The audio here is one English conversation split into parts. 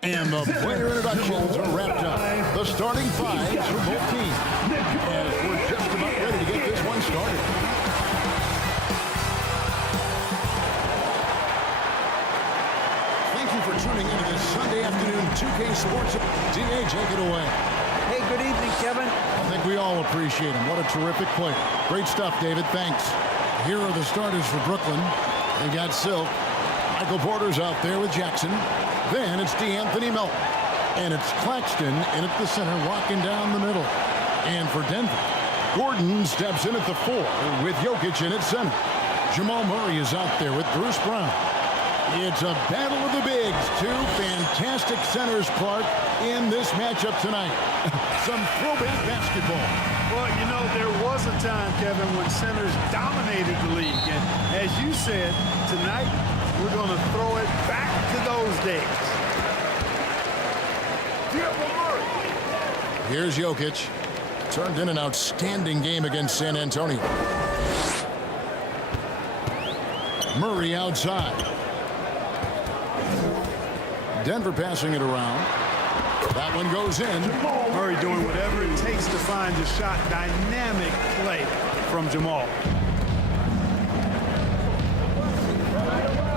And the player introductions are wrapped up. The starting fives for both teams. As we're just about ready to get this one started. Thank you for tuning into this Sunday afternoon 2K Sports. DA, take it away. Hey, good evening, Kevin. I think we all appreciate him. What a terrific player. Great stuff, David. Thanks. Here are the starters for Brooklyn. They got Silk. Michael Porter's out there with Jackson. Then it's DeAnthony Melton. And it's Claxton in at the center, walking down the middle. And for Denver, Gordon steps in at the 4 with Jokic in at center. Jamal Murray is out there with Bruce Brown. It's a battle of the bigs. Two fantastic centers, Clark, in this matchup tonight. Some throwback basketball. Well, you know, there was a time, Kevin, when centers dominated the league. And as you said, tonight we're going to throw it back to those days. Here's Jokic. Turned in an outstanding game against San Antonio. Murray outside. Denver passing it around. That one goes in. Murray doing whatever it takes to find the shot. Dynamic play from Jamal.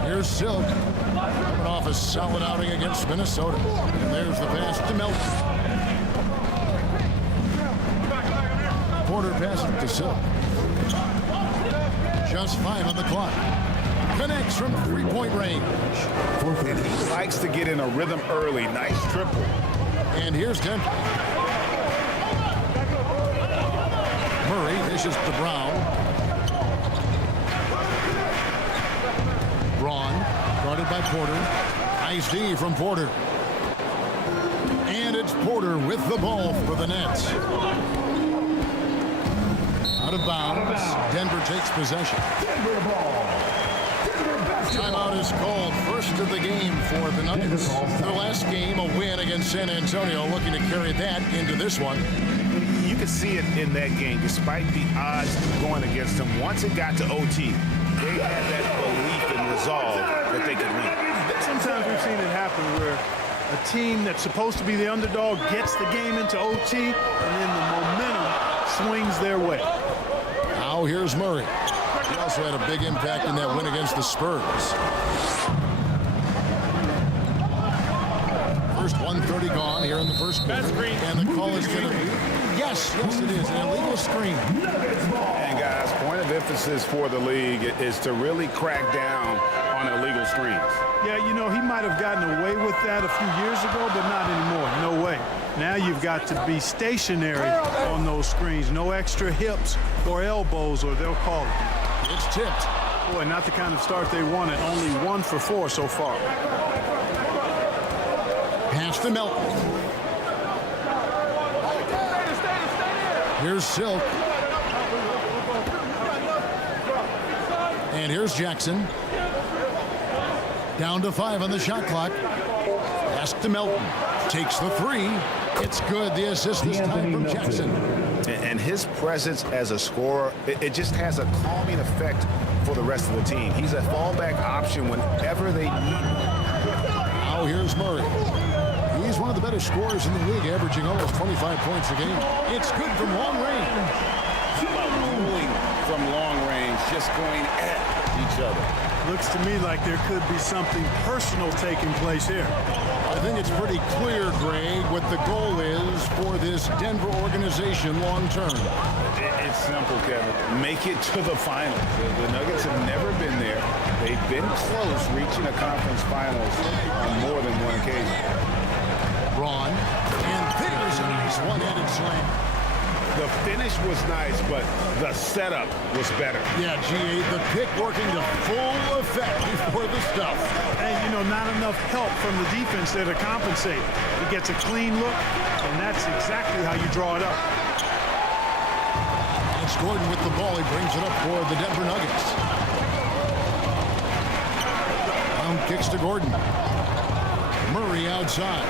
Here's Silk. Coming off a solid outing against Minnesota. And there's the pass to Melton. Porter passes it to Silk. Just 5 on the clock. Connects from three-point range. And he likes to get in a rhythm early. Nice triple. And here's Denver. Murray dishes to Brown. Braun guarded by Porter. Nice D from Porter. And it's Porter with the ball for the Nets. Out of bounds. Denver takes possession. Timeout is called. First of the game for the Nuggets. The last game, a win against San Antonio, looking to carry that into this one. You could see it in that game, despite the odds going against them. Once it got to OT, they had that belief and resolve that they could win. Sometimes we've seen it happen where a team that's supposed to be the underdog gets the game into OT, and then the momentum swings their way. Now here's Murray. He also had a big impact in that win against the Spurs. First 1:30 gone here in the first quarter. And the call is going to be, yes, it is, an illegal screen. And guys, point of emphasis for the league is to really crack down on illegal screens. Yeah, you know, he might have gotten away with that a few years ago, but not anymore. No way. Now you've got to be stationary on those screens. No extra hips or elbows, or they'll call it. It's tipped. Boy, not the kind of start they wanted. Only 1 for 4 so far. Pass to Melton. Here's Silk. And here's Jackson. Down to 5 on the shot clock. Pass to Melton. Takes the 3. It's good. The assist this time from Jackson. And his presence as a scorer, it just has a calming effect for the rest of the team. He's a fallback option whenever they need him. Now here's Murray. He's one of the better scorers in the league, averaging almost 25 points a game. It's good from long range. How about rolling from long range, just going at each other? Looks to me like there could be something personal taking place here. I think it's pretty clear, Greg, what the goal is for this Denver organization long term. It's simple, Kevin. Make it to the finals. The Nuggets have never been there. They've been close reaching a conference finals on more than one occasion. Braun, and there's a nice one-handed slam. The finish was nice, but the setup was better. Yeah, G8, the pick working to full effect before the stuff. And, you know, not enough help from the defense there to compensate. He gets a clean look, and that's exactly how you draw it up. It's Gordon with the ball. He brings it up for the Denver Nuggets. Down kicks to Gordon. Murray outside.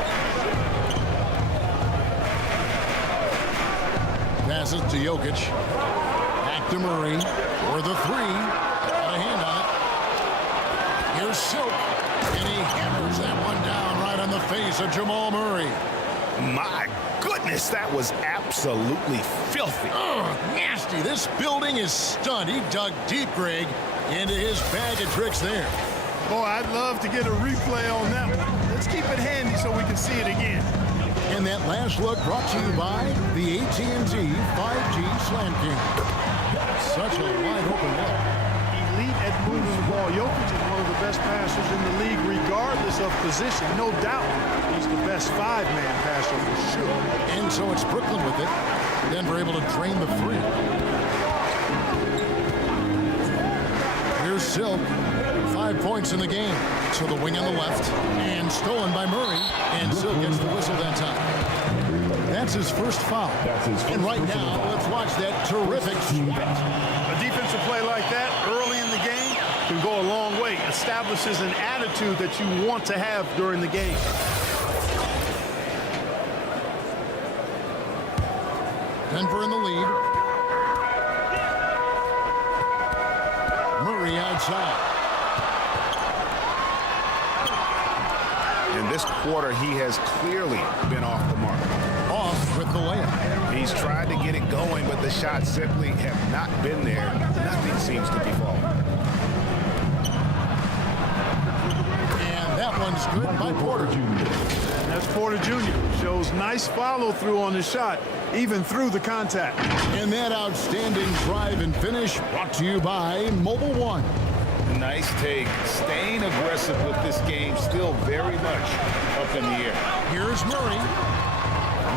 Passes to Jokic. Back to Murray for the 3. Got a hand on it. Here's Silk. And he hammers that one down right on the face of Jamal Murray. My goodness, that was absolutely filthy. Ugh, nasty. This building is stunned. He dug deep, Greg, into his bag of tricks there. Boy, I'd love to get a replay on that one. Let's keep it handy so we can see it again. And that last look brought to you by the AT&T 5G Slam King. Such a wide open look. Elite at moving the ball. Jokic is one of the best passers in the league, regardless of position. No doubt he's the best five-man passer for sure. And so it's Brooklyn with it. Denver able to drain the three. Here's Silk. 5 points in the game. So the wing on the left. And stolen by Murray. And Silk gets the whistle that time. That's his first foul. And right now, let's watch that terrific swat. A defensive play like that early in the game can go a long way. Establishes an attitude that you want to have during the game. Denver in the lead. Murray outside. In this quarter, he has clearly been off the mark. Off with the layup. He's tried to get it going, but the shots simply have not been there. Nothing seems to be falling. And that one's good by Porter. And that's Porter Jr. Shows nice follow-through on the shot, even through the contact. And that outstanding drive and finish brought to you by Mobile One. Nice take. Staying aggressive with this game, still very much up in the air. Here's Murray.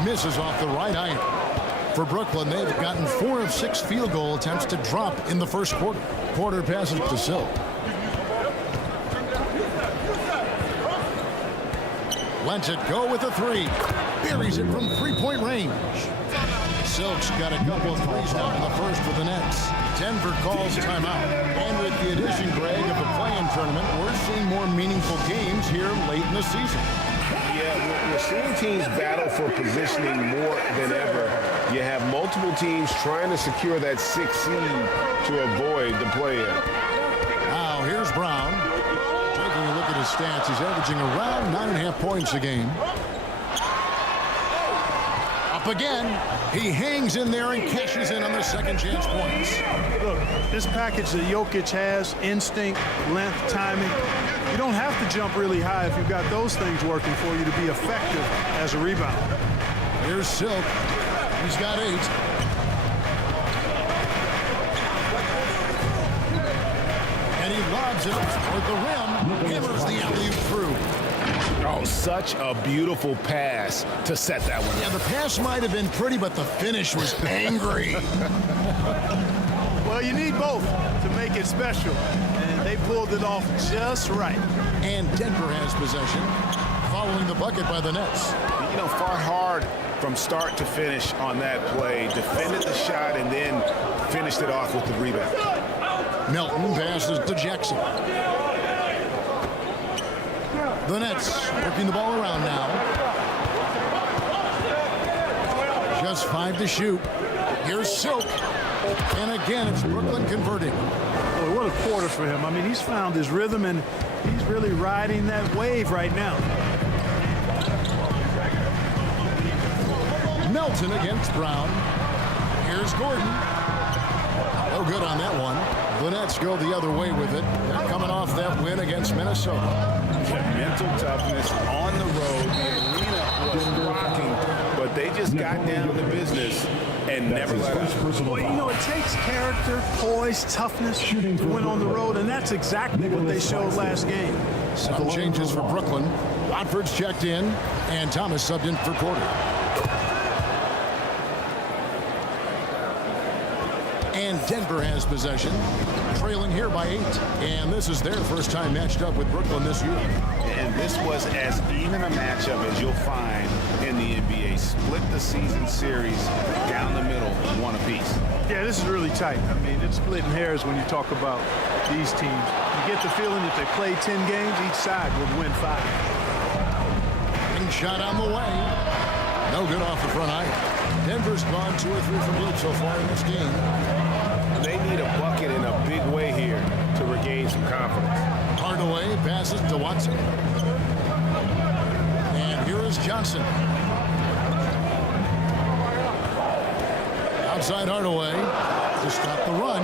Misses off the right iron. For Brooklyn, they've gotten 4 of 6 field goal attempts to drop in the first quarter. Porter passes to Silk. Lets it go with a 3. Buries it from 3-point range. Silk's got a couple of threes now in the first for the Nets. Denver calls timeout. And with the addition, Greg, of the play-in tournament, we're seeing more meaningful games here late in the season. Yeah, we're seeing teams battle for positioning more than ever. You have multiple teams trying to secure that 6th seed to avoid the play-in. Now, here's Brown. Taking a look at his stats, he's averaging around 9.5 points a game. Up again. He hangs in there and cashes in on the second chance points. Look, this package that Jokic has, instinct, length, timing, you don't have to jump really high if you've got those things working for you to be effective as a rebounder. Here's Silk. He's got 8. And he lobs it toward the rim. Hammers the alley-oop through. Oh, such a beautiful pass to set that one up. Yeah, the pass might have been pretty, but the finish was angry. Well, you need both to make it special, and they pulled it off just right. And Denver has possession, following the bucket by the Nets. You know, fought hard from start to finish on that play, defended the shot, and then finished it off with the rebound. Melton passes to Jackson. The Nets working the ball around now. Just 5 to shoot. Here's Silk. And again, it's Brooklyn converting. Boy, what a quarter for him. I mean, he's found his rhythm, and he's really riding that wave right now. Melton against Brown. Here's Gordon. No good on that one. The Nets go the other way with it. They're coming off that win against Minnesota. Mental toughness on the road. The arena was rocking, but they just got down to business and never let up. Well, you know, it takes character, poise, toughness to win on the road, and that's exactly what they showed last game. Some changes for Brooklyn. Watford's checked in, and Thomas subbed in for Porter. And Denver has possession, trailing here by 8. And this is their first time matched up with Brooklyn this year. And this was as even a matchup as you'll find in the NBA. Split the season series down the middle, 1 apiece. Yeah, this is really tight. I mean, it's splitting hairs when you talk about these teams. You get the feeling that they play 10 games, each side would win 5. Big shot on the way. No good off the front iron. Denver's gone 2 or 3 from deep so far in this game. They need a bucket in a big way here to regain some confidence. Hardaway passes to Watson. Here's Johnson. Outside Hardaway to stop the run.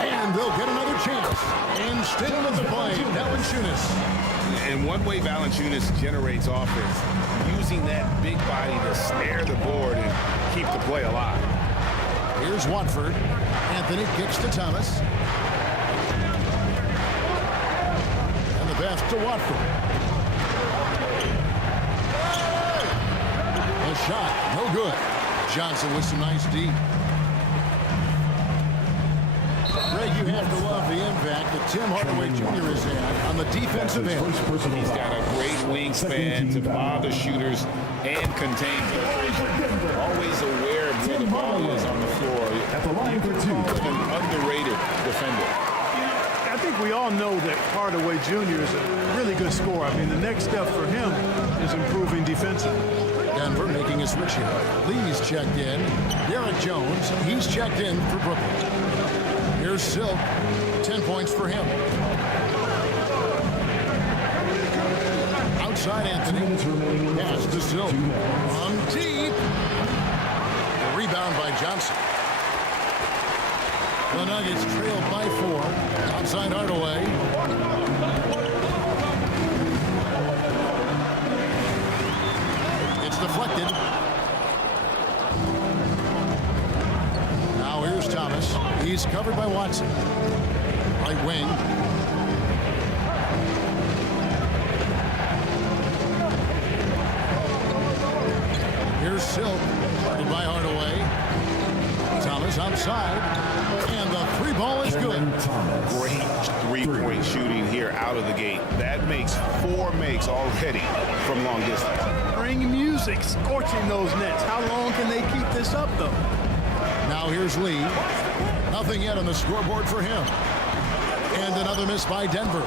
And they'll get another chance. And still with the play, Valanciunas. And one way Valanciunas generates offense, using that big body to snare the board and keep the play alive. Here's Watford. Anthony kicks to Thomas. And the pass to Watford. A shot, no good. Johnson with some nice D. Greg, you have to love the impact that Tim Hardaway Jr. has had on the defensive end. He's got a great wingspan to bother shooters and contain them. Always aware of where the ball is on the floor. At the line for two. An underrated defender. I think we all know that Hardaway Jr. is a really good scorer. I mean, the next step for him is improving defensively. Denver making a switch here. Lee's checked in. Derek Jones, he's checked in for Brooklyn. Here's Silk, 10 points for him. Outside Anthony, pass to Silk. From deep. A rebound by Johnson. The Nuggets trailed by 4. Outside Hardaway. It's deflected. Now here's Thomas. He's covered by Watson. Right wing. Here's Silk. Guarded by Hardaway. Thomas outside. And the three ball is good. Great three-point shooting here out of the gate. That makes 4 makes already from long distance. Bring music, scorching those nets. How long can they keep this up, though? Now here's Lee. Nothing yet on the scoreboard for him. And another miss by Denver.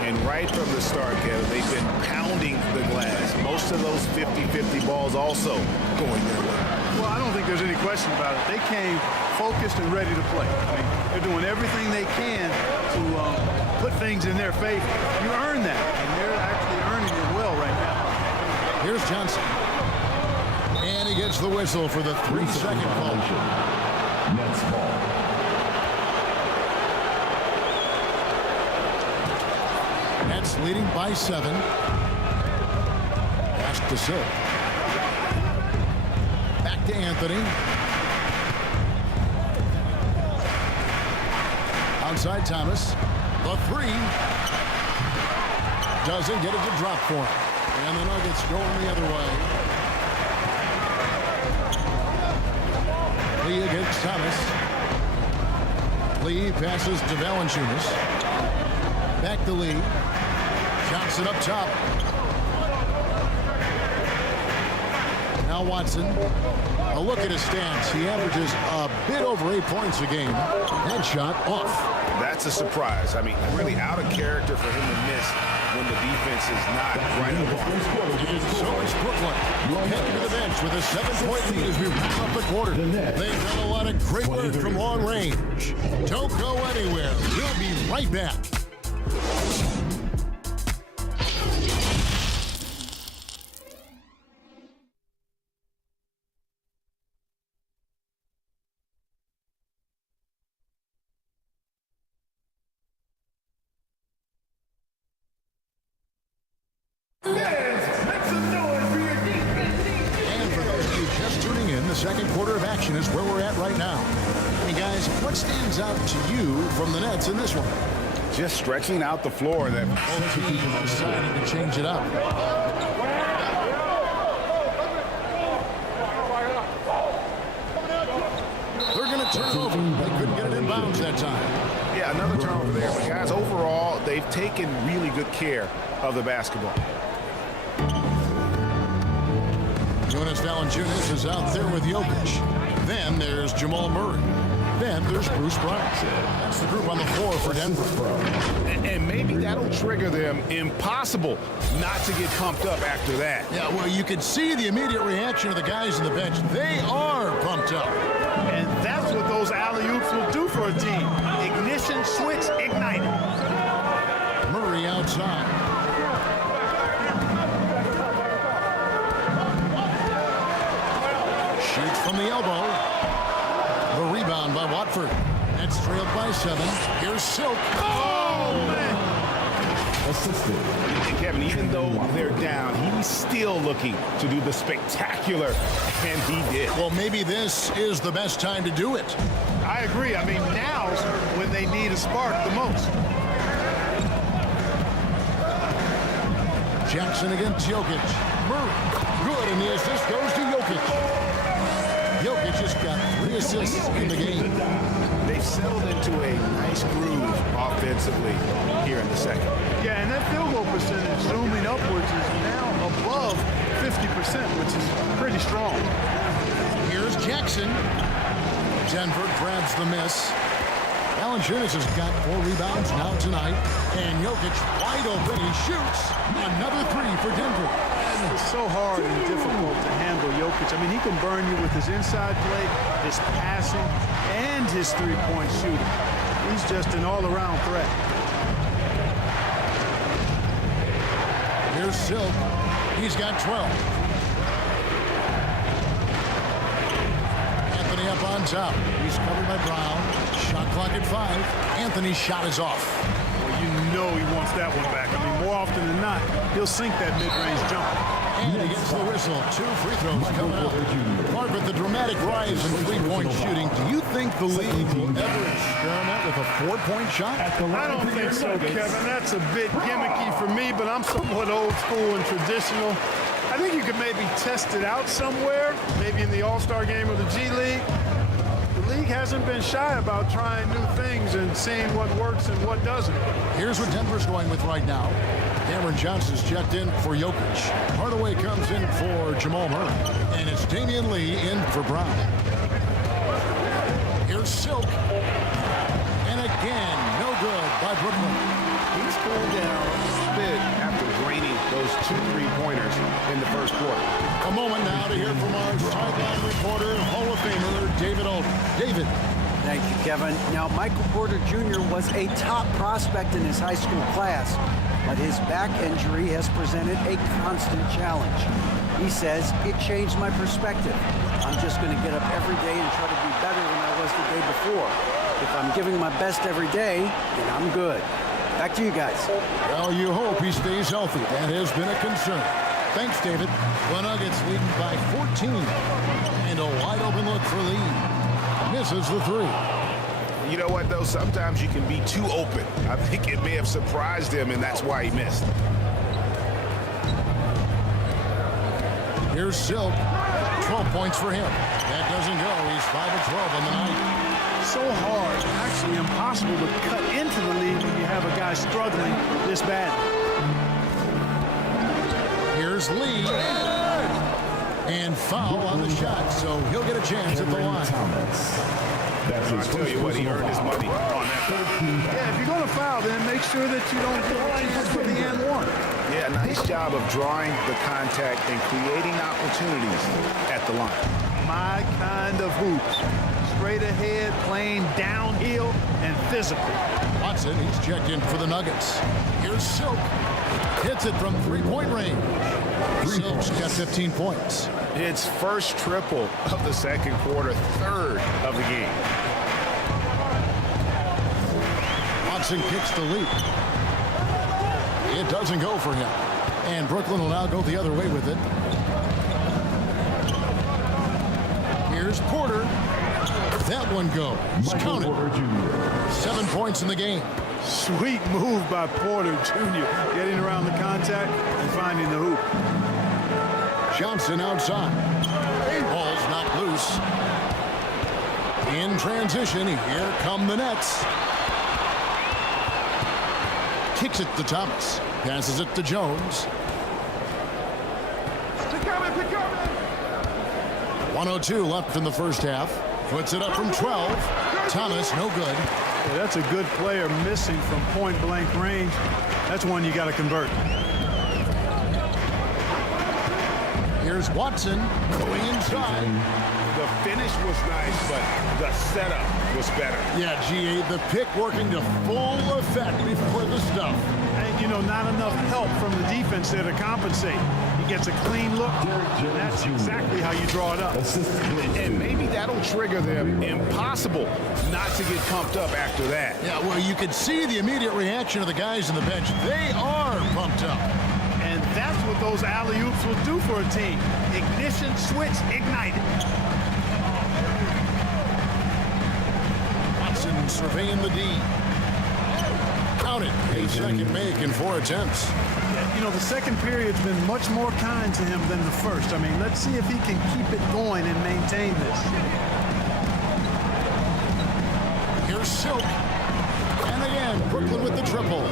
And right from the start, Kevin, they've been pounding the glass. Most of those 50-50 balls also going their way. Well, I don't think there's any question about it. They came focused and ready to play. I mean, they're doing everything they can to put things in their favor. You earn that, and they're actually earning it well right now. Here's Johnson. And he gets the whistle for the 3-second call. Nets ball. Nets leading by 7. Pass to Silk. Back to Anthony. Outside Thomas. The 3. Doesn't get it to drop for him. And the Nuggets going the other way. Lee against Thomas. Lee passes to Valanciunas. Back to Lee. Johnson up top. Now Watson. A look at his stats. He averages a bit over 8 points a game. Headshot off. That's a surprise. I mean, really out of character for him to miss when the defense is not right up. So it's Brooklyn. Heading to the bench with a 7-point lead as we wrap up the quarter. They've done a lot of great work from long range. Don't go anywhere. We'll be right back. Second quarter of action is where we're at right now. Hey guys, what stands out to you from the Nets in this one? Just stretching out the floor. That both teams deciding to change it up. They're going to turn it over. They couldn't get it in bounds that time. Yeah, another turnover there. But guys, overall, they've taken really good care of the basketball. Jonas Valanciunas is out there with Jokic. Then there's Jamal Murray. Then there's Bruce Brown. That's the group on the floor for Denver. And maybe that'll trigger them. Impossible not to get pumped up after that. Yeah, well, you can see the immediate reaction of the guys on the bench. They are pumped up. And that's what those alley-oops will do for a team. Ignition switch ignited. Murray outside. Shoots from the elbow. The rebound by Watford. Nets trailed by 7. Here's Silk. Oh, man. Assisted. And Kevin, even though they're down, he's still looking to do the spectacular, and he did. Well, maybe this is the best time to do it. I agree. I mean, now's when they need a spark the most. Jackson against Jokic. Murray. Good, and the assist goes to Jokic. Jokic just got 3 assists in the game. They've settled into a nice groove offensively here in the second. Yeah, and that field goal percentage zooming upwards is now above 50%, which is pretty strong. Here's Jackson. Denver grabs the miss. Valanciunas has got 4 rebounds now tonight. And Jokic wide open. He shoots. Another 3 for Denver. It's so hard and difficult to handle Jokic. I mean, he can burn you with his inside play, his passing, and his three-point shooting. He's just an all-around threat. Here's Silk. He's got 12. Anthony up on top. He's covered by Brown. Shot clock at 5. Anthony's shot is off. Well, you know he wants that one back. I mean, more often than not, he'll sink that mid-range jump. And he gets the whistle. 2 free throws coming up. Mark, with the dramatic rise in three-point shooting, do you think the league will ever experiment with a 4-point shot? I don't think so, Kevin. That's a bit gimmicky for me, but I'm somewhat old school and traditional. I think you could maybe test it out somewhere, maybe in the All-Star game or the G League. The league hasn't been shy about trying new things and seeing what works and what doesn't. Here's what Denver's going with right now. Cameron Johnson's checked in for Jokic. Hardaway comes in for Jamal Murray. And it's Damian Lee in for Brown. Here's Silk. And again, no good by Brooklyn. He's cooled down a bit after draining those 2 3-pointers in the first quarter. A moment now to hear from our sideline reporter, Hall of Famer David Alden. David. Thank you, Kevin. Now, Michael Porter Jr. was a top prospect in his high school class, but his back injury has presented a constant challenge. He says, it changed my perspective. I'm just going to get up every day and try to be better than I was the day before. If I'm giving my best every day, then I'm good. Back to you guys. Well, you hope he stays healthy. That has been a concern. Thanks, David. The Nuggets leading by 14. And a wide open look for Lee. Misses the 3. You know what, though? Sometimes you can be too open. I think it may have surprised him, and that's why he missed. Here's Silk. 12 points for him. That doesn't go. He's 5 of 12 on the night. So hard, actually impossible to cut into the lead when you have a guy struggling this bad. Here's Lee. And foul on the shot, so he'll get a chance at the line. That's I'll his tell first you what, he personal earned his foul. money on that foul. Yeah, if you're going to foul, then make sure that you don't get a chance for the and one. Yeah, nice job of drawing the contact and creating opportunities at the line. My kind of hoops. Straight ahead, playing downhill, and physical. Watson, he's checked in for the Nuggets. Here's Silk. Hits it from 3-point range. Silk's got 15 points. It's first triple of the second quarter, 3rd of the game. Watson kicks the lead. It doesn't go for him. And Brooklyn will now go the other way with it. Here's Porter. That one goes. Michael Counted. Porter Jr. 7 points in the game. Sweet move by Porter Jr. Getting around the contact and finding the hoop. Johnson outside. Ball's not loose. In transition, here come the Nets. Kicks it to Thomas. Passes it to Jones. 1:02 left in the first half. Puts it up from 12. Thomas, no good. Yeah, that's a good player missing from point-blank range. That's one you got to convert. Here's Watson going inside. The finish was nice, but the setup was better. Yeah, GA, the pick working to full effect before the stuff. And, you know, not enough help from the defense there to compensate. He He gets a clean look, and that's exactly how you draw it up. And maybe that'll trigger them. Impossible not to get pumped up after that. Yeah, well, you could see the immediate reaction of the guys on the bench. They are pumped up. And that's what those alley-oops will do for a team. Ignition switch ignited. Watson surveying the D. Counted. A second make in 4 attempts. You know, the second period's been much more kind to him than the first. I mean, let's see if he can keep it going and maintain this. Here's Silk. And again, Brooklyn with the triple.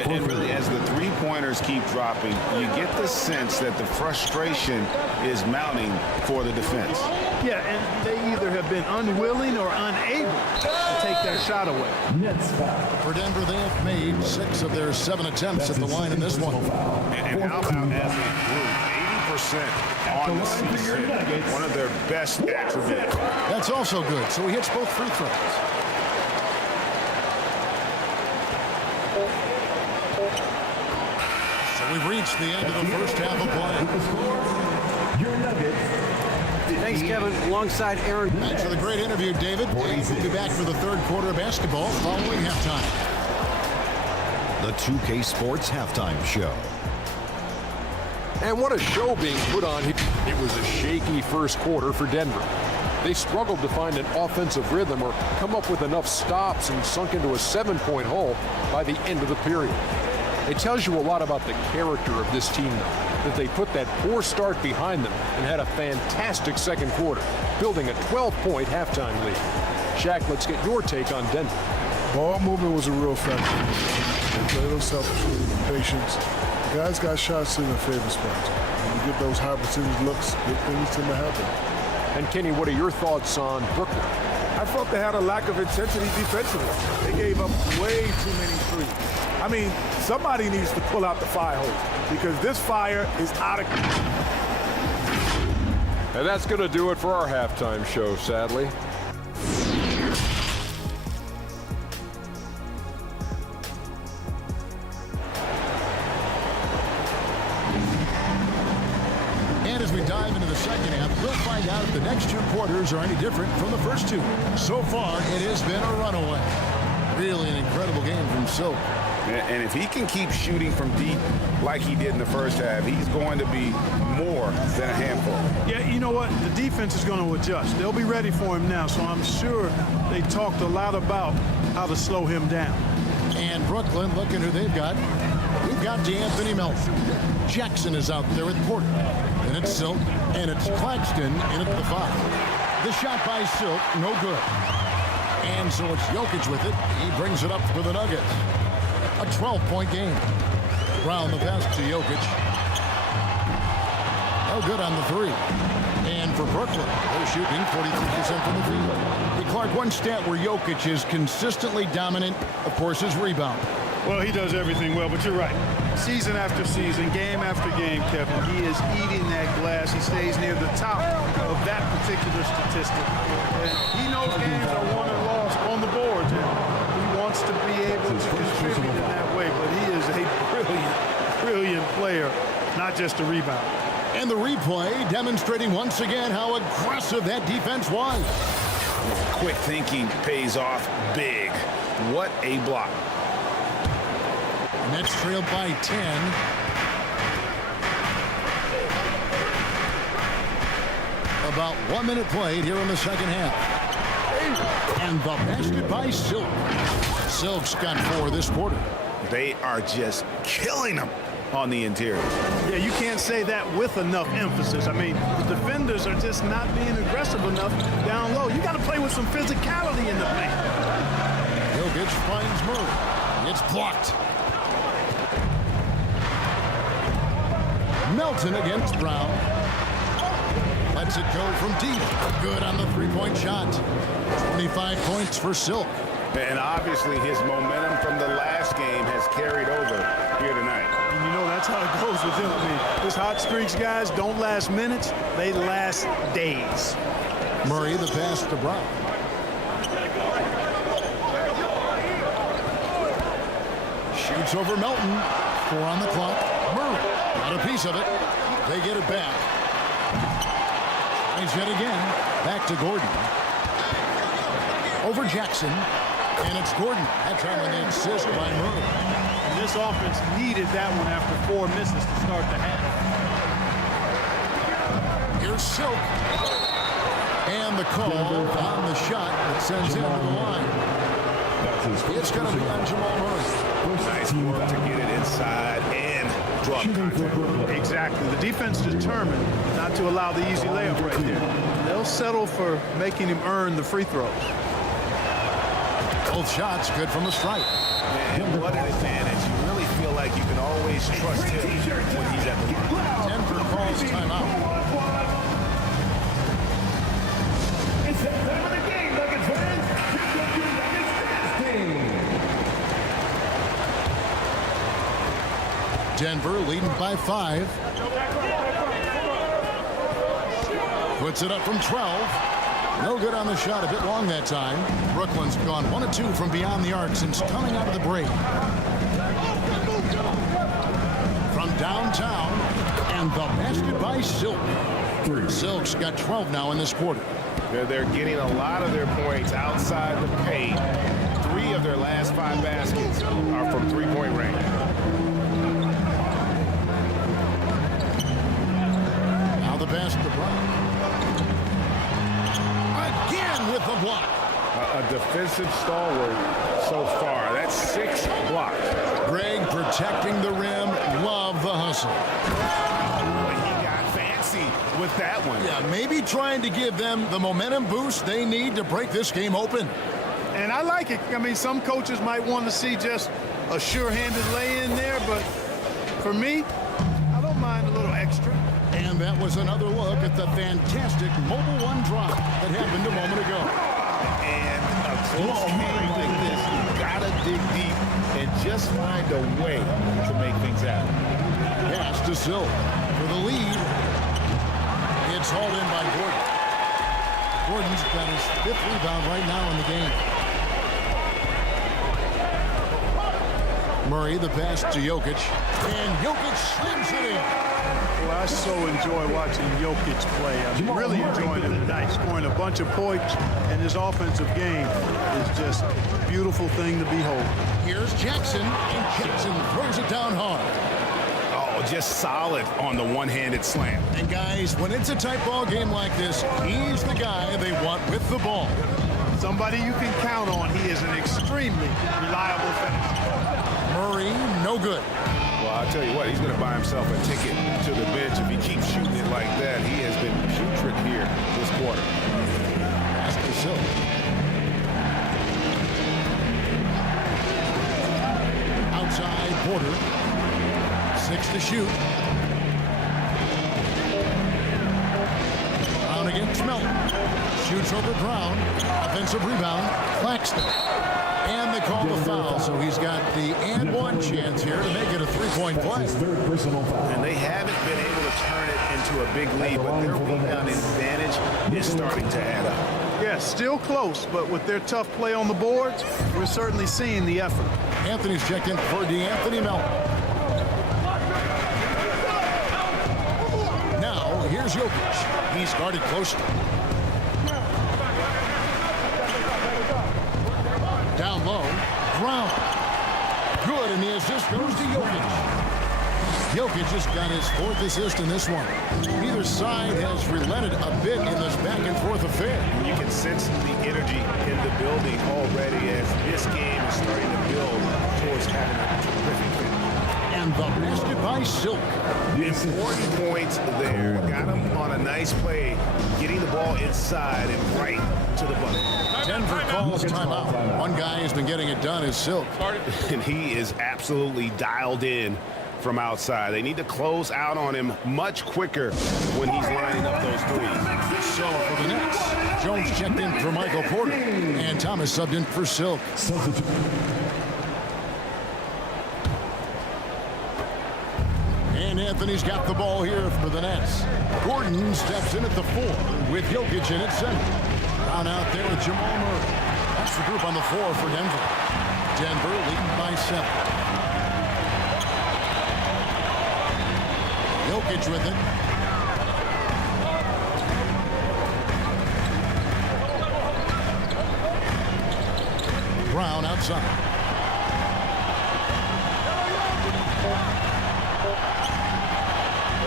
And really, as the three-pointers keep dropping, you get the sense that the frustration is mounting for the defense. Yeah, and they either have been unwilling or unable to take that shot away. For Denver, they have made 6 of their 7 attempts at the line in this one. And how about as a group, 80% on the season, one of their best attributes. That's also good. So he hits both free throws. So we've reached the end of the first half of play. Your Nuggets. Thanks, Kevin. Alongside Aaron. Thanks for the great interview, David. And we'll be back for the third quarter of basketball following halftime. The 2K Sports Halftime Show. And what a show being put on here. It was a shaky first quarter for Denver. They struggled to find an offensive rhythm or come up with enough stops and sunk into a 7-point hole by the end of the period. It tells you a lot about the character of this team, though, that they put that poor start behind them and had a fantastic second quarter, building a 12-point halftime lead. Shaq, let's get your take on Denver. Ball movement was a real factor. They played unselfishly, patience. The guys got shots in their favorite spots. When you get those high percentage looks, good things tend to happen. And Kenny, what are your thoughts on Brooklyn? I felt they had a lack of intensity defensively. They gave up way too many threes. I mean, somebody needs to pull out the fire hose because this fire is out of control. And that's going to do it for our halftime show, sadly. And as we dive into the second half, we'll find out if the next 2 quarters are any different from the first 2. So far, it has been a runaway. Really an incredible game from Silk. And if he can keep shooting from deep like he did in the first half, he's going to be more than a handful. Yeah, you know what? The defense is going to adjust. They'll be ready for him now, so I'm sure they talked a lot about how to slow him down. And Brooklyn, look at who they've got. We've got D'Anthony Melton. Jackson is out there with Porter. And it's Silk, and it's Claxton in at the 5. The shot by Silk, no good. And so it's Jokic with it. He brings it up for the Nuggets. A 12-point game. Brown the pass to Jokic. No good on the 3. And for Brooklyn, they're shooting 43% from the field. Hey, Clark, one stat where Jokic is consistently dominant, of course, is rebound. Well, he does everything well, but you're right. Season after season, game after game, Kevin, he is eating that glass. He stays near the top of that particular statistic. And he knows games are won and lost on the boards, and he wants to be able to contribute in that way. But he is a brilliant player, not just a rebounder. And the replay demonstrating once again how aggressive that defense was. Quick thinking pays off big. What a block. Nets trailed by 10. About 1 minute played here in the second half. And the basket by Silk. Silk's got 4 this quarter. They are just killing them on the interior. Yeah, you can't say that with enough emphasis. I mean, the defenders are just not being aggressive enough down low. You got to play with some physicality in the paint. Jokic finds Murray. It's blocked. Melton against Brown. Lets it go from deep. Good on the 3-point shot. 25 points for Silk. And obviously his momentum from the last game has carried over here tonight. And you know, that's how it goes with him. I mean, his hot streaks, guys, don't last minutes. They last days. Murray the pass to Brown. Shoots over Melton. 4 on the clock. Murray got a piece of it. They get it back. He's yet again. Back to Gordon. Over Jackson. And it's Gordon. That time on the assist by Murray. And this offense needed that one after 4 misses to start the half. Here's Silk. And the call on the shot that sends him to the line. It's going to be on Jamal Murray. Nice work to get it inside and drop contact. Exactly. The defense determined not to allow the easy layup right there. They'll settle for making him earn the free throws. Both shots good from the stripe. And what an advantage. You really feel like you can always trust him when he's at the line. Denver calls timeout. It's that time of the game, Nuggets fans. Denver leading by 5. Puts it up from 12. No good on the shot, a bit long that time. Brooklyn's gone 1 of 2 from beyond the arc since coming out of the break. From downtown, and the basket by Silk. Silk's got 12 now in this quarter. They're getting a lot of their points outside the paint. 3 of their last 5 baskets are from three-point range. Now the pass to Brown. Again with the block. A defensive stalwart so far. That's 6 blocks. Greg protecting the rim. Love the hustle. He got fancy with that one. Yeah, maybe trying to give them the momentum boost they need to break this game open. And I like it. I mean, some coaches might want to see just a sure-handed lay-in there, but for me, I don't mind a little extra. And that was another look at the fantastic Mobile One drop that happened a moment ago. And a close game like this, you gotta dig deep and just find a way to make things happen. Pass to Silk for the lead. It's hauled in by Gordon. Gordon's got his 5th rebound right now in the game. Murray, the pass to Jokic. And Jokic slings it in. Well, I so enjoy watching Jokic play. I'm really enjoying it tonight, scoring a bunch of points, and his offensive game is just a beautiful thing to behold. Here's Jackson, and Jackson throws it down hard. Oh, just solid on the one-handed slam. And guys, when it's a tight ball game like this, he's the guy they want with the ball. Somebody you can count on. He is an extremely reliable finisher. Murray, no good. Well, I'll tell you what, he's going to buy himself a ticket to the bench if he keeps shooting it like that. He has been putrid here this quarter. Pass to Silk. Outside Porter. 6 to shoot. Brown against Melton. Shoots over Brown. Offensive rebound. Claxton. And they call the foul, so he's got the and one chance here to make it a 3-point play. And they haven't been able to turn it into a big lead, but their rebound advantage is starting to add up. Yeah, still close, but with their tough play on the boards, we're certainly seeing the effort. Anthony's checked in for DeAnthony Melton. Now, here's Jokic. He's guarded closely. Down low, Brown. Good, and the assist goes to Jokic. Jokic just got his 4th assist in this one. Neither side has relented a bit in this back-and-forth affair. You can sense the energy in the building already as this game is starting to build towards having a terrific finish. And the basket by Silk. Important points there. Got him on a nice play, getting the ball inside and right to the bucket. Denver calls timeout. One guy who's been getting it done is Silk. And he is absolutely dialed in from outside. They need to close out on him much quicker when he's lining up those threes. So for the Nets, Jones checked in for Michael Porter, and Thomas subbed in for Silk. And Anthony's got the ball here for the Nets. Gordon steps in at the 4 with Jokic in at center. Down out there with Jamal Murray. That's the group on the floor for Denver. Denver leading by 7. Jokic with it. Brown outside.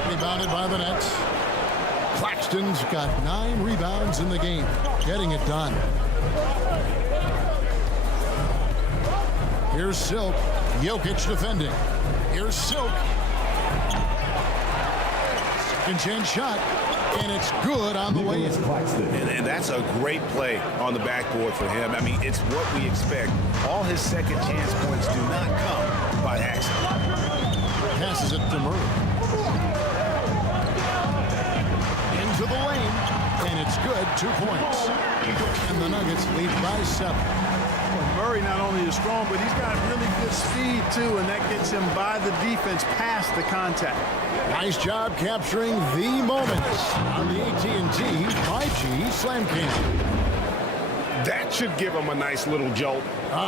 Rebounded by the Nets. Claxton's got 9 rebounds in the game, getting it done. Here's Silk. Jokic defending. Here's Silk. Second chance shot, and it's good on the way in. And that's a great play on the backboard for him. I mean, it's what we expect. All his second chance points do not come by accident. Passes it to Murray. Into the lane, and it's good. 2 points. And the Nuggets lead by 7. Murray not only is strong, but he's got really good speed, too, and that gets him by the defense past the contact. Nice job capturing the moments on the AT&T 5G Slam Cam. That should give him a nice little jolt.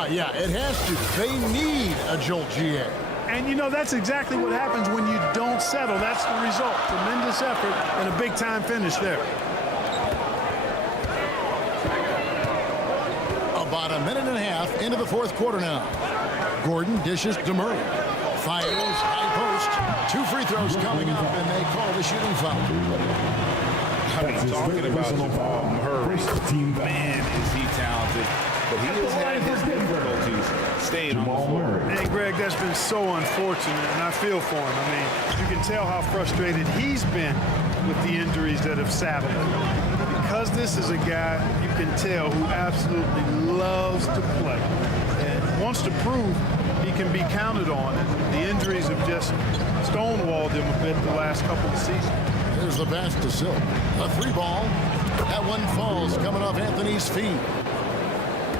Yeah, it has to. They need a jolt, GA. And, you know, that's exactly what happens when you don't settle. That's the result. Tremendous effort and a big-time finish there. About a minute and a half into the fourth quarter now. Gordon dishes to Murray. Fires, high post. 2 free throws coming up, and they call the shooting foul. I mean, talking about Jamal Murray, man, is he talented. But he has had his difficulties staying on the floor. Hey, Greg, that's been so unfortunate, and I feel for him. I mean, you can tell how frustrated he's been with the injuries that have saddled him. Because this is a guy you can tell who absolutely loves to play and wants to prove he can be counted on. And the injuries have just stonewalled him a bit the last couple of seasons. Here's the pass to Silk. A 3 ball. That one falls coming off Anthony's feet.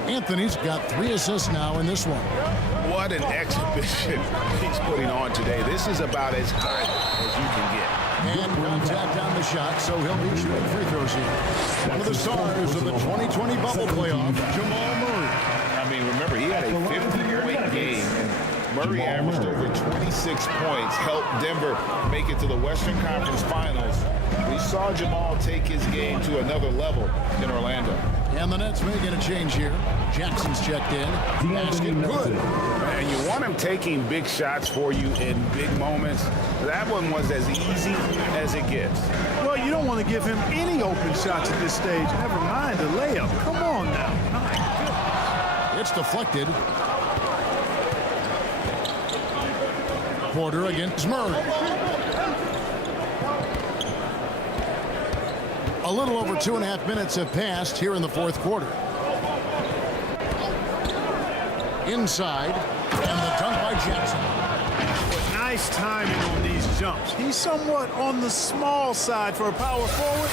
Anthony's got 3 assists now in this one. What an exhibition he's putting on today. This is about as high as you can get. And contact on the shot, so he'll be shooting free throws here. One of the stars of the 2020 bubble playoff, Jamal Murray. I mean, remember, he had a 50-point game, and Murray averaged over 26 points, helped Denver make it to the Western Conference Finals. We saw Jamal take his game to another level in Orlando. And the Nets making a change here. Jackson's checked in. Basket good. And you want him taking big shots for you in big moments. That one was as easy as it gets. Well, you don't want to give him any open shots at this stage. Never mind a layup. Come on now. My goodness. It's deflected. Porter against Murray. A little over 2.5 minutes have passed here in the fourth quarter. Inside, and the dunk by Jackson. But nice timing on these jumps. He's somewhat on the small side for a power forward,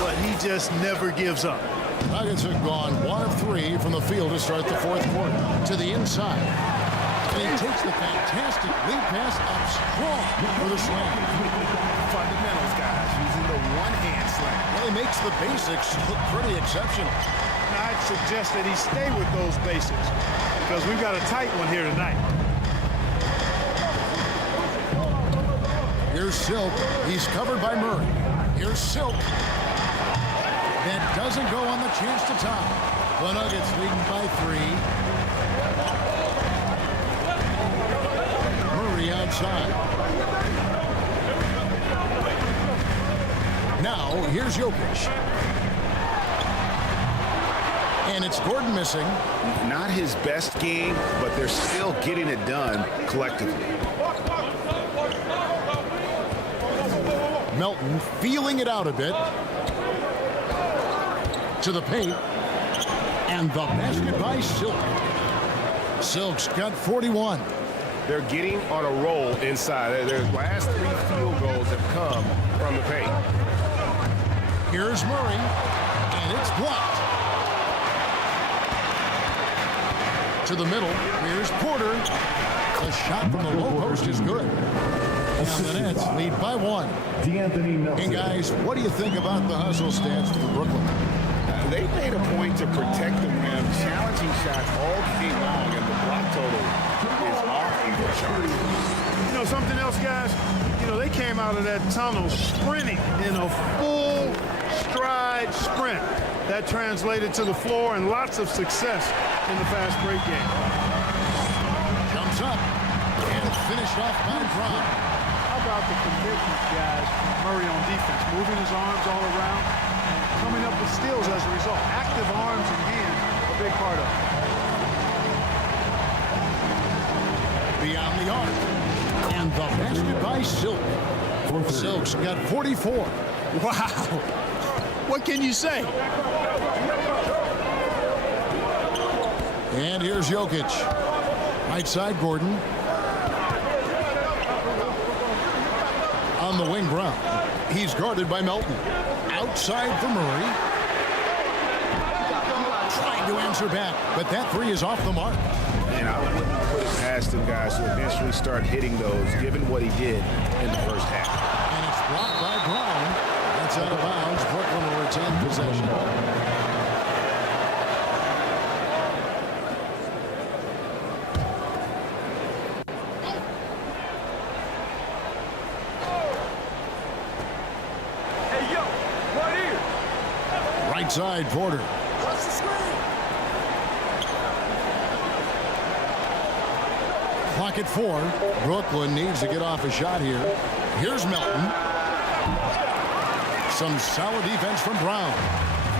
but he just never gives up. Nuggets have gone 1 of 3 from the field to start the fourth quarter. To the inside. And he takes the fantastic lead pass up strong for the slam. Fundamentals, guys, using the one-hand slam. Well, he makes the basics look pretty exceptional. I'd suggest that he stay with those basics because we've got a tight one here tonight. Here's Silk. He's covered by Murray. Here's Silk. That doesn't go on the chance to tie. The Nuggets leading by 3. Murray outside. Now, here's Jokic. And it's Gordon missing. Not his best game, but they're still getting it done collectively. Melton feeling it out a bit. To the paint. And the basket by Silk. Silk's got 41. They're getting on a roll inside. Their last 3 field goals have come from the paint. Here's Murray, and it's blocked. To the middle, here's Porter. The shot from the low post is good. And the Nets lead by 1. And guys, what do you think about the hustle stance for Brooklyn? They made a point to protect the rim, challenging shots all game long, and the block total is off the charts. You know something else, guys? You know, they came out of that tunnel sprinting in a full stride sprint. That translated to the floor and lots of success in the fast break game. Jumps up and finished off by Brown. How about the commitment, guys, from Murray on defense, moving his arms all around and coming up with steals as a result. Active arms and hands, a big part of it. Beyond the arc. And the basket by Silk. Silk's got 44. Wow. What can you say? And here's Jokic. Right side, Gordon. On the wing, Brown. He's guarded by Melton. Outside for Murray. Trying to answer back, but that three is off the mark. And I wouldn't put it past him, guys, to eventually start hitting those, given what he did in the first half. And it's blocked by Brown. That's out of bounds. Brooklyn will retain possession. Hey, yo, right here. Right side, Porter. Watch the screen. Clock at 4. Brooklyn needs to get off a shot here. Here's Melton. Some solid defense from Brown.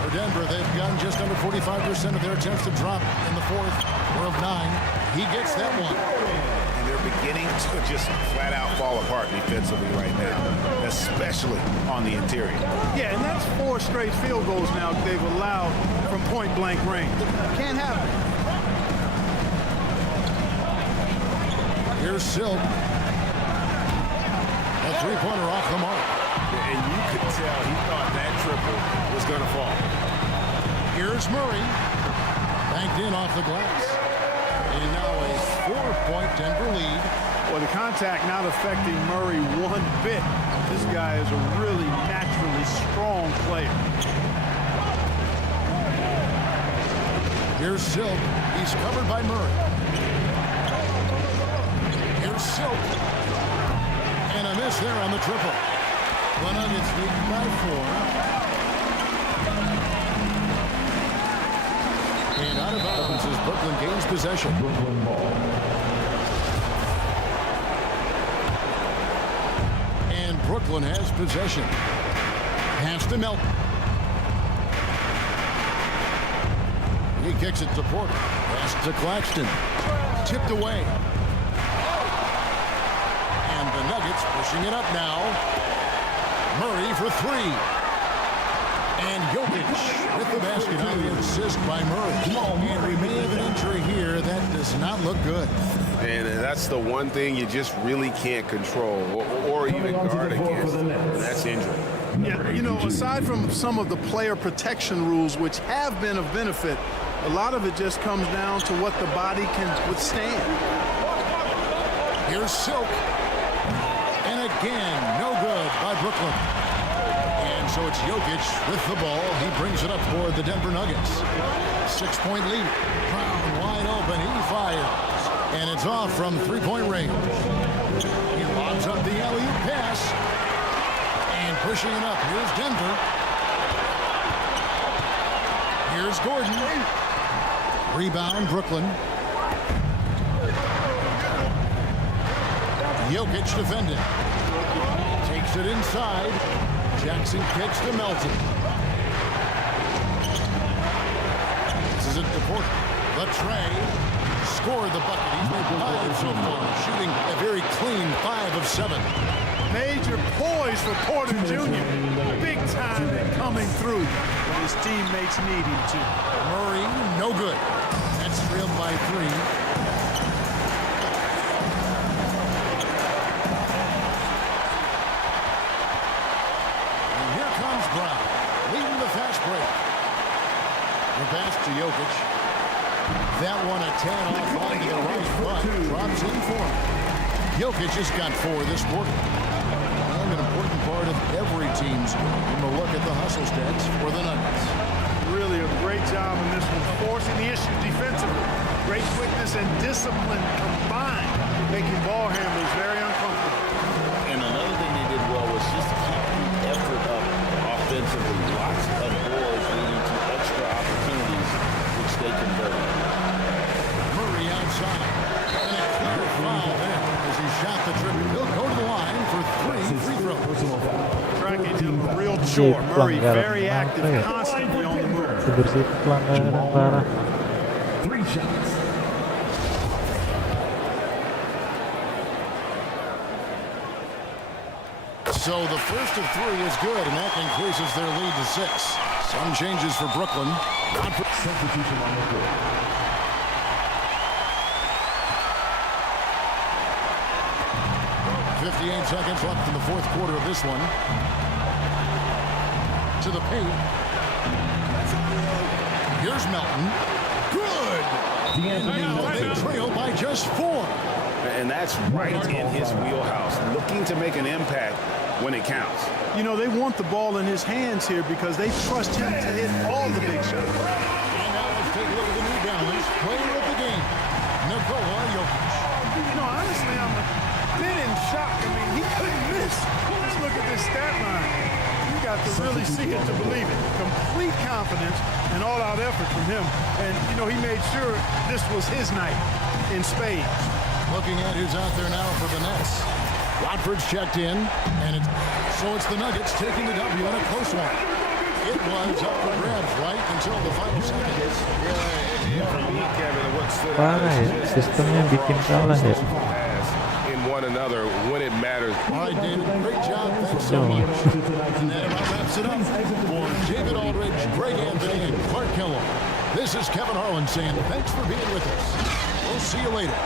For Denver, they've gotten just under 45% of their attempts to drop in the fourth. 4 of 9. He gets that one. And they're beginning to just flat out fall apart defensively right now, especially on the interior. Yeah, and that's 4 straight field goals now they've allowed from point-blank range. Can't have it. Here's Silk. A three-pointer off the mark. And you could tell he thought that triple was going to fall. Here's Murray. Banked in off the glass. And now a 4-point Denver lead. Well, the contact not affecting Murray one bit. This guy is a really naturally strong player. Here's Silk. He's covered by Murray. Here's Silk. And a miss there on the triple. The Nuggets lead by 4. And out of bounds as Brooklyn gains possession. Brooklyn ball. And Brooklyn has possession. Pass to Melton. He kicks it to Porter. Pass to Claxton. Tipped away. And the Nuggets pushing it up now. Murray for 3. And Jokic with the basket on the assist by Murray. And we may have an injury here that does not look good. And that's the one thing you just really can't control or even guard against. And that's injury. Yeah, you know, aside from some of the player protection rules, which have been of benefit, a lot of it just comes down to what the body can withstand. Here's Silk. And again, no good by Brooklyn. And so it's Jokic with the ball. He brings it up for the Denver Nuggets. 6-point lead. Brown wide open. He fires. And it's off from three-point range. He lobs up the alley-oop pass. And pushing it up. Here's Denver. Here's Gordon. Rebound, Brooklyn. Jokic defending. Takes it inside. Jackson kicks to Melton. This is it to Porter. The tray. Scored the bucket. He's made 5 so far. Shooting a very clean 5 of 7. Major poise for Porter Jr. Big time coming through when his teammates need him to. Murray, no good. That's trailed by 3. Brown leading the fast break. The pass to Jokic. That one a 10 off onto the right foot. Drops in for him. Jokic has got 4 this quarter. And an important part of every team's game. A look at the hustle stats for the Nuggets. Really a great job in this one, forcing the issue defensively. Great quickness and discipline combined, making ball handlers very uncomfortable. And another sure. Murray pelanggaran very apa active, ya? constantly on the move. Bersih pelanggaran parah. 3 shots. So the first of 3 is good, and that increases their lead to 6. Some changes for Brooklyn. Substitution on the court. 58 seconds left in the fourth quarter of this one. To the paint. Here's Melton. Good. And now they trail by just 4. And that's right in his wheelhouse, looking to make an impact when it counts. You know, they want the ball in his hands here because they trust him to hit all the big shots. And now let's take a look at the New Balance player of the game, Nikola Jokic. You know, honestly, I'm a bit in shock. I mean, he couldn't miss. Let's look at this stat line. You got to really see it to believe it. Complete confidence and all-out effort from him. And, you know, he made sure this was his night in spades. Looking at who's out there now for the Nets. Watford's checked in, and it's the Nuggets taking the W in a close one. It was up for grabs right until the final seconds. Parah ya, sistemnya bikin kalah ya. In one another when it matters. All right, David, great job. Thanks so much. And that about wraps it up for David Aldridge, Greg Anthony, and Clark Kellogg. This is Kevin Harlan saying thanks for being with us. We'll see you later.